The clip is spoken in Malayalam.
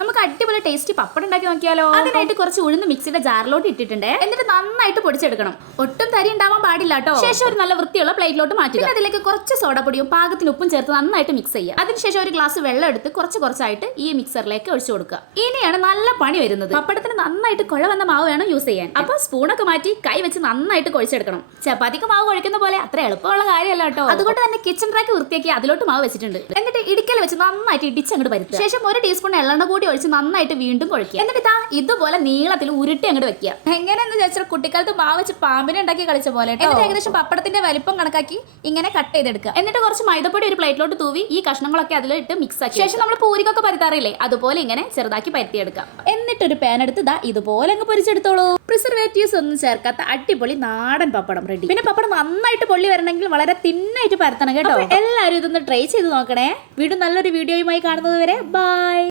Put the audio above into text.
നമുക്ക് അടിപൊളി ടേസ്റ്റി പപ്പടം ഉണ്ടാക്കി നോക്കിയാലോ? അതിനായിട്ട് കുറച്ച് ഉഴുന്ന് മിക്സിയുടെ ജാറിലോട്ട് ഇട്ടിട്ടുണ്ട്. എന്നിട്ട് നന്നായിട്ട് പൊടിച്ചെടുക്കണം. ഒട്ടും തരി ഉണ്ടാവാൻ പാടില്ല കേട്ടോ. ശേഷം ഒരു നല്ല വൃത്തിയുള്ള പ്ലേറ്റിലോട്ട് മാറ്റുക. അതിലേക്ക് കുറച്ച് സോഡാപ്പൊടിയും പാകത്തിന് ഉപ്പും ചേർത്ത് നന്നായിട്ട് മിക്സ് ചെയ്യുക. അതിനുശേഷം ഒരു ഗ്ലാസ് വെള്ളം എടുത്ത് കുറച്ചായിട്ട് ഈ മിക്സറിലേക്ക് ഒഴിച്ചു കൊടുക്കുക. ഇനിയാണ് നല്ല പണി വരുന്നത്. പപ്പടത്തിന് നന്നായിട്ട് കുഴ വന്ന മാവ് വേണം യൂസ് ചെയ്യാൻ. അപ്പൊ സ്പൂണൊക്കെ മാറ്റി കൈ വെച്ച് നന്നായിട്ട് കുഴച്ചെടുക്കണം. ചപ്പാത്തിക്ക് മാവ് കുഴക്കുന്ന പോലെ അത്ര എളുപ്പമുള്ള കാര്യമല്ല കേട്ടോ. അതുകൊണ്ട് തന്നെ കിച്ചൺ റാക്ക് വൃത്തിയാക്കി അതിലോട്ട് മാവ് വെച്ചിട്ടുണ്ട്. എന്നിട്ട് ഇടിക്കൽ വെച്ച് നന്നായിട്ട് ഇടിച്ച് അങ്ങോട്ട് പരുത്തുക. ശേഷം ഒരു ടീസ്പൂൺ എള്ളെണ്ണ കൂടി ഒഴിച്ച് നന്നായിട്ട് വീണ്ടും കുഴക്കുക. എന്നിട്ട് ഇതുപോലെ നീളത്തിൽ ഉരുട്ടി അങ്ങോട്ട് വെക്കുക. എങ്ങനെയെന്ന് ചോദിച്ചാൽ കുട്ടിക്കാലത്ത് മാവ് വെച്ച് പാമ്പിനെ ഉണ്ടാക്കി കളിച്ച പോലെ. എന്നിട്ട് ഏകദേശം പപ്പടത്തിന്റെ വലിപ്പം കണക്കാക്കി ഇങ്ങനെ കട്ട് ചെയ്തെടുക്കുക. എന്നിട്ട് കുറച്ച് മൈദപ്പൊടി ഒരു പ്ലേറ്റിലോട്ട് തൂവി ഈ കഷ്ണങ്ങളൊക്കെ അതിലിട്ട് മിക്സ് ആക്കി. ശേഷം നമ്മൾ പൂരിക്കൊക്കെ പരുത്താറില്ലേ, അതുപോലെ ഇങ്ങനെ ചെറുതാക്കി പരുത്തിയെടുക്കാം. എന്നിട്ടൊരു പാൻ എടുത്ത് ഇതുപോലെ അങ്ങ് പൊരിച്ചെടുത്തോളൂ. പ്രിസർവേറ്റീവ്സ് ഒന്നും ചേർക്കാത്ത അടിപൊളി നാടൻ പപ്പടം റെഡി. പിന്നെ പപ്പടം നന്നായിട്ട് പൊള്ളി വരണമെങ്കിൽ വളരെ തിന്നായിട്ട് പരത്തണം കേട്ടോ. എല്ലാവരും ഇതൊന്ന് ട്രൈ ചെയ്ത് നോക്കണേ. വീണ്ടും നല്ലൊരു വീഡിയോയുമായി കാണുന്നത് വരെ ബൈ.